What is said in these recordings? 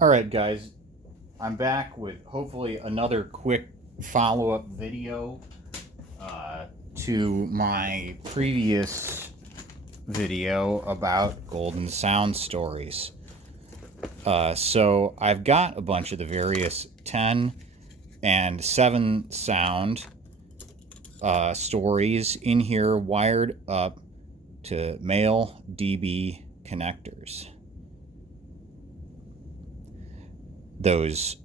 All right, guys, I'm back with hopefully another quick follow-up video to my previous video about golden sound stories. So I've got a bunch of the various 10 and 7 sound stories in here wired up to male dB connectors. This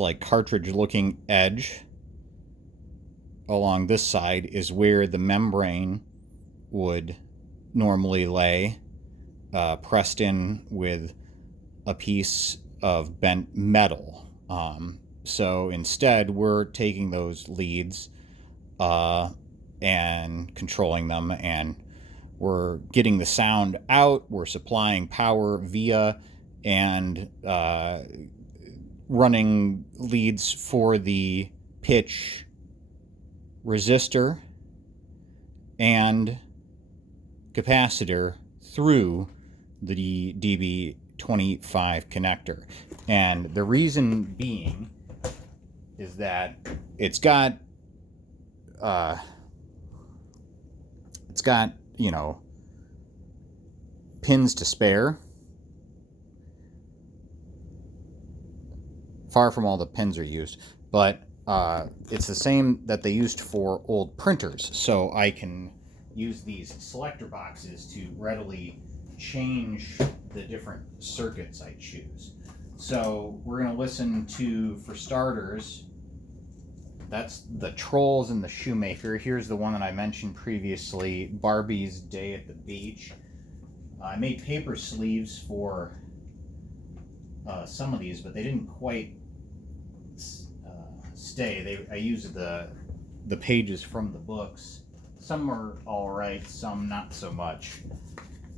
like cartridge looking edge along this side is where the membrane would normally lay, pressed in with a piece of bent metal. So instead we're taking those leads and controlling them, and we're getting the sound out, we're supplying power via and running leads for the pitch resistor and capacitor through the DB25 connector. And the reason being is that it's got you know, pins to spare. Far from all the pins are used, but it's the same that they used for old printers, so I can use these selector boxes to readily change the different circuits I choose. So we're going to listen to, for starters, that's the Trolls and the Shoemaker. Here's the one that I mentioned previously, Barbie's Day at the Beach. I made paper sleeves for some of these, but they didn't quite stay. I used the pages from the books. Some are all right, some not so much.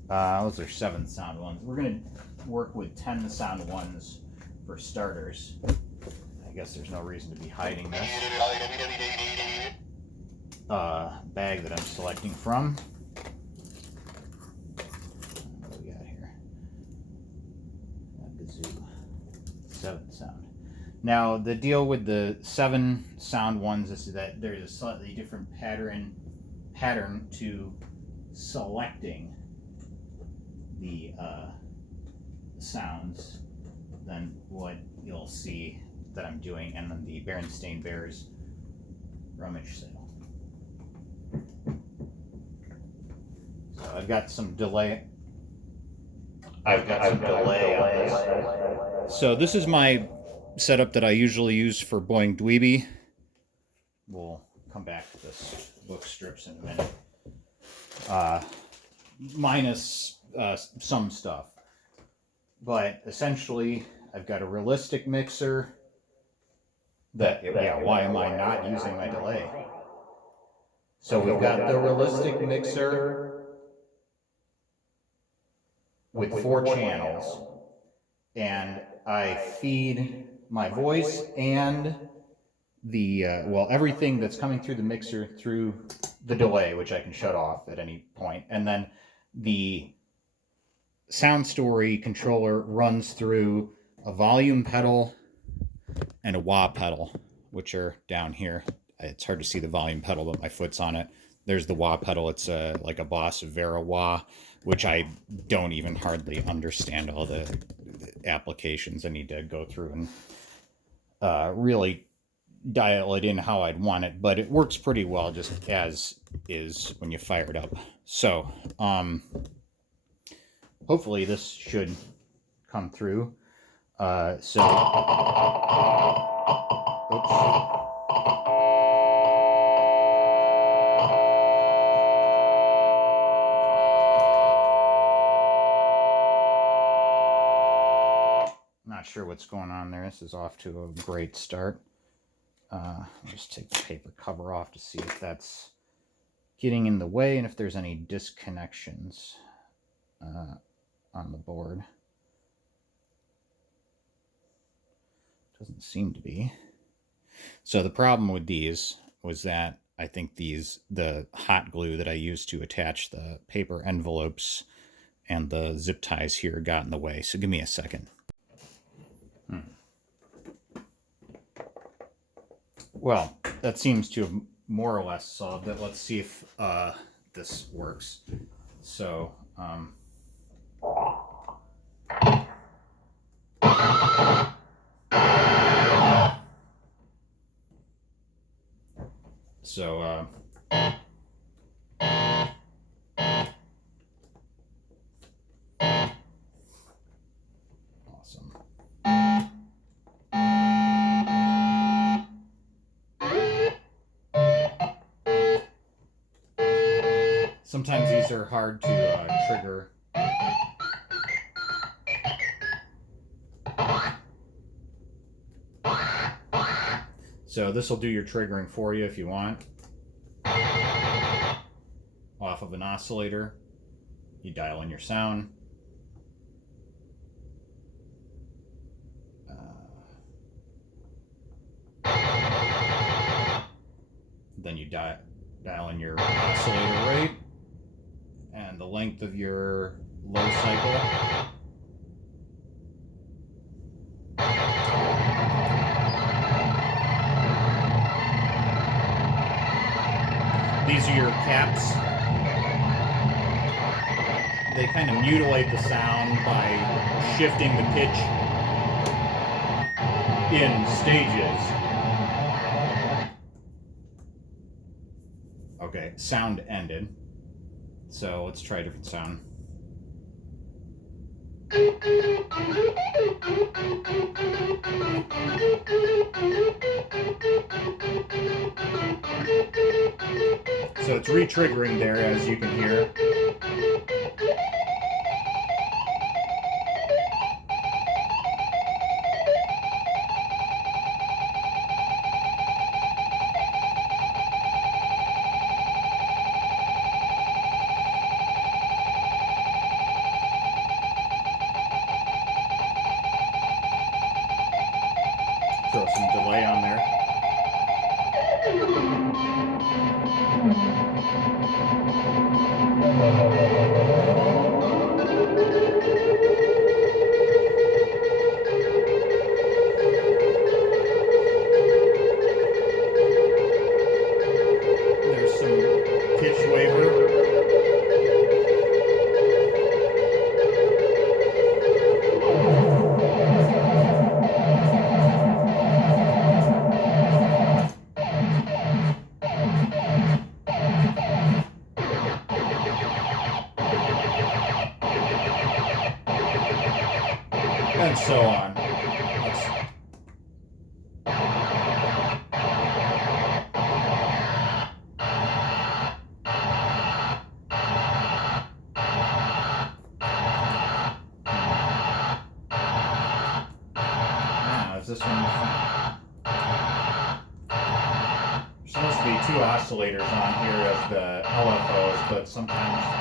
Those are 7 sound ones. We're going to work with 10 sound ones for starters. I guess there's no reason to be hiding this bag that I'm selecting from. What do we got here? Gazoo. 7 sound. Now, the deal with the 7 sound ones is that there's a slightly different pattern to selecting the sounds than what you'll see that I'm doing in the Berenstain Bears rummage sale. So I've got some delay. On this. So this is my setup that I usually use for Boing Dweeby. We'll come back to this book strips in a minute. Minus some stuff. But essentially, I've got a realistic mixer that, why am I not using my delay? So we've got the realistic mixer with 4 channels, and I feed my voice and the everything that's coming through the mixer through the delay, which I can shut off at any point, and then the sound story controller runs through a volume pedal and a wah pedal, which are down here. It's hard to see the volume pedal, but my foot's on it. There's the wah pedal. It's like a Boss Vera wah, which I don't even hardly understand all the applications. I need to go through and really dial it in how I'd want it, but it works pretty well just as is when you fire it up. So hopefully this should come through. Oops. Not sure what's going on there. This is off to a great start. I'll just take the paper cover off to see if that's getting in the way and if there's any disconnections on the board. Doesn't seem to be. So the problem with these was that I think the hot glue that I used to attach the paper envelopes and the zip ties here got in the way. So give me a second. Well, that seems to have more or less solved it. Let's see if this works. So, so awesome. Sometimes these are hard to trigger. So this will do your triggering for you if you want. Off of an oscillator, you dial in your sound. Then you dial in your oscillator rate and the length of your low cycle. These are your caps. They kind of mutilate the sound by shifting the pitch in stages. Okay, sound ended. So let's try a different sound. So it's re-triggering there, as you can hear. Throw some delay on there. There's some pitch waiver. And so on. Now, is this one? There's supposed to be two oscillators on here as the LFOs, but sometimes.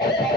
Okay.